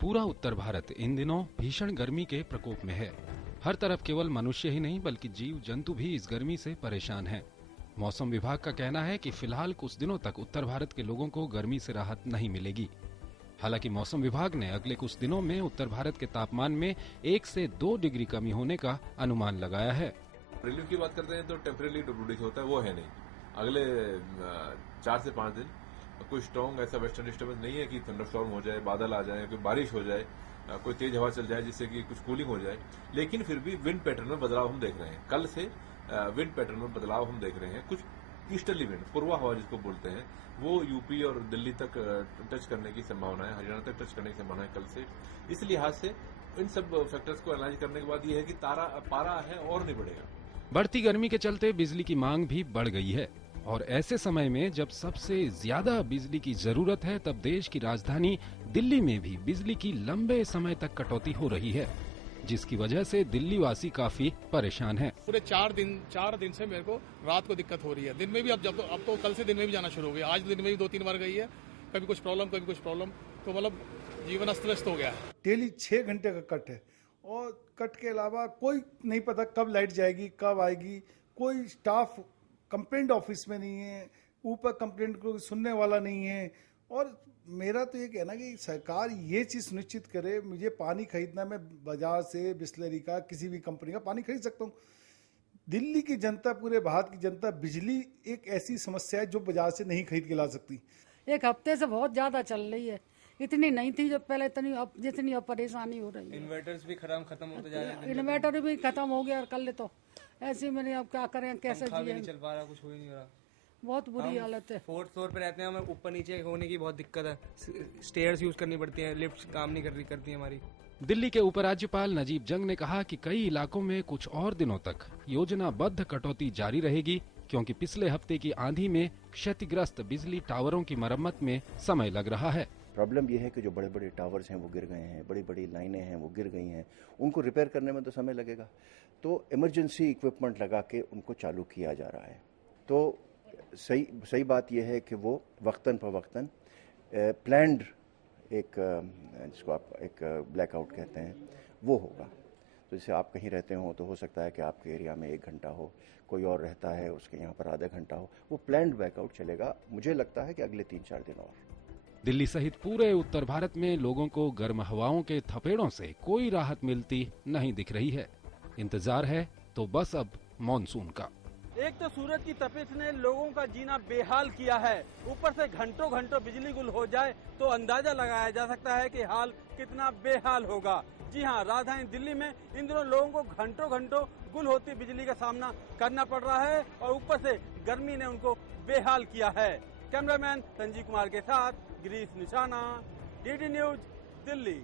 पूरा उत्तर भारत इन दिनों भीषण गर्मी के प्रकोप में है। हर तरफ केवल मनुष्य ही नहीं बल्कि जीव जंतु भी इस गर्मी से परेशान हैं। मौसम विभाग का कहना है कि फिलहाल कुछ दिनों तक उत्तर भारत के लोगों को गर्मी से राहत नहीं मिलेगी। हालांकि मौसम विभाग ने अगले कुछ दिनों में उत्तर भारत के तापमान में 1 से 2 डिग्री कमी होने का अनुमान लगाया है। प्रीलिम की बात करते हैं तो टेम्परेरी WD होता है, वो है नहीं। अगले 4 से 5 दिन कोई स्ट्रॉन्ग ऐसा वेस्टर्न डिस्टर्बेंस नहीं है कि थंडरस्टॉर्म हो जाए, बादल आ जाए, कोई बारिश हो जाए, कोई तेज हवा चल जाए जिससे कि कुछ कूलिंग हो जाए। लेकिन फिर भी विंड पैटर्न में बदलाव हम देख रहे हैं। कल से विंड पैटर्न में बदलाव हम देख रहे हैं। कुछ ईस्टर्ली विंड, पूर्वा हवा जिसको बोलते हैं, वो यूपी और दिल्ली तक टच करने की संभावना है, हरियाणा तक टच करने की संभावना है कल से। इस लिहाज से इन सब फैक्टर्स को एनालाइज करने के बाद ये है कि पारा है और नहीं बढ़ेगा। बढ़ती गर्मी के चलते बिजली की मांग भी बढ़ गई है और ऐसे समय में जब सबसे ज्यादा बिजली की जरूरत है तब देश की राजधानी दिल्ली में भी बिजली की लंबे समय तक कटौती हो रही है, जिसकी वजह से दिल्ली वासी काफी परेशान हैं। पूरे 4 दिन से मेरे को रात को दिक्कत हो रही है। दिन में भी अब तो कल से दिन में भी जाना शुरू हो गया। आज दिन में भी 2-3 बार गई है, कभी कुछ प्रॉब्लम, तो मतलब जीवन अस्त व्यस्त हो गया है। डेली 6 घंटे का कट है और कट के अलावा कोई नहीं पता कब लाइट जाएगी, कब आएगी। कोई स्टाफ कंप्लेंट ऑफिस में नहीं है, ऊपर कंप्लेंट को सुनने वाला नहीं है। और मेरा तो ये कहना कि सरकार ये चीज सुनिश्चित करे, मुझे पानी खरीदना, मैं बाजार से बिस्लरी का किसी भी कंपनी का पानी खरीद सकता हूँ। दिल्ली की जनता, पूरे भारत की जनता, बिजली एक ऐसी समस्या है जो बाजार से नहीं खरीद के ला सकती। 1 हफ्ते से बहुत ज्यादा चल रही है, इतनी नहीं थी जब पहले, जितनी अब परेशानी हो रही है। इन्वर्टर्स भी खत्म होते जा रहे हैं। इन्वर्टर भी खत्म हो गया और कल तो ऐसे मैंने अब क्या करें, कैसे जिए, नहीं चल पा रहा, कुछ हो ही नहीं रहा। बहुत बुरी हालत है। 4th फ्लोर पे रहते हैं, हमें ऊपर नीचे होने की बहुत दिक्कत है। स्टेयर्स यूज करनी पड़ती है, लिफ्ट काम नहीं करती है हमारी। दिल्ली के उपराज्यपाल नजीब जंग ने कहा कि कई इलाकों में कुछ और दिनों तक योजनाबद्ध कटौती जारी रहेगी, क्योंकि पिछले हफ्ते की आंधी में क्षतिग्रस्त बिजली टावरों की मरम्मत में समय लग रहा है। प्रॉब्लम यह है कि जो बड़े बड़े टावर्स हैं वो गिर गए हैं, बड़ी बड़ी लाइनें हैं वो गिर गई हैं, उनको रिपेयर करने में तो समय लगेगा। तो इमरजेंसी इक्विपमेंट लगा के उनको चालू किया जा रहा है। तो सही बात यह है कि वो वक्तन पर वक्तन प्लान्ड एक, जिसको आप एक ब्लैकआउट कहते हैं, वो होगा। तो जैसे आप कहीं रहते हो तो हो सकता है कि आपके एरिया में 1 घंटा हो, कोई और रहता है उसके यहाँ पर आधा घंटा हो, वो प्लान्ड ब्लैकआउट चलेगा। मुझे लगता है कि अगले 3-4 दिन और। दिल्ली सहित पूरे उत्तर भारत में लोगों को गर्म हवाओं के थपेड़ों से कोई राहत मिलती नहीं दिख रही है। इंतजार है तो बस अब मॉनसून का। एक तो सूरज की तपिश ने लोगों का जीना बेहाल किया है, ऊपर से घंटों बिजली गुल हो जाए तो अंदाजा लगाया जा सकता है कि हाल कितना बेहाल होगा। जी हाँ, राजधानी दिल्ली में इन दिनों लोगों को घंटों गुल होती बिजली का सामना करना पड़ रहा है और ऊपर से गर्मी ने उनको बेहाल किया है। कैमरामैन संजीव कुमार के साथ गिरीश निशाना, DD न्यूज, दिल्ली।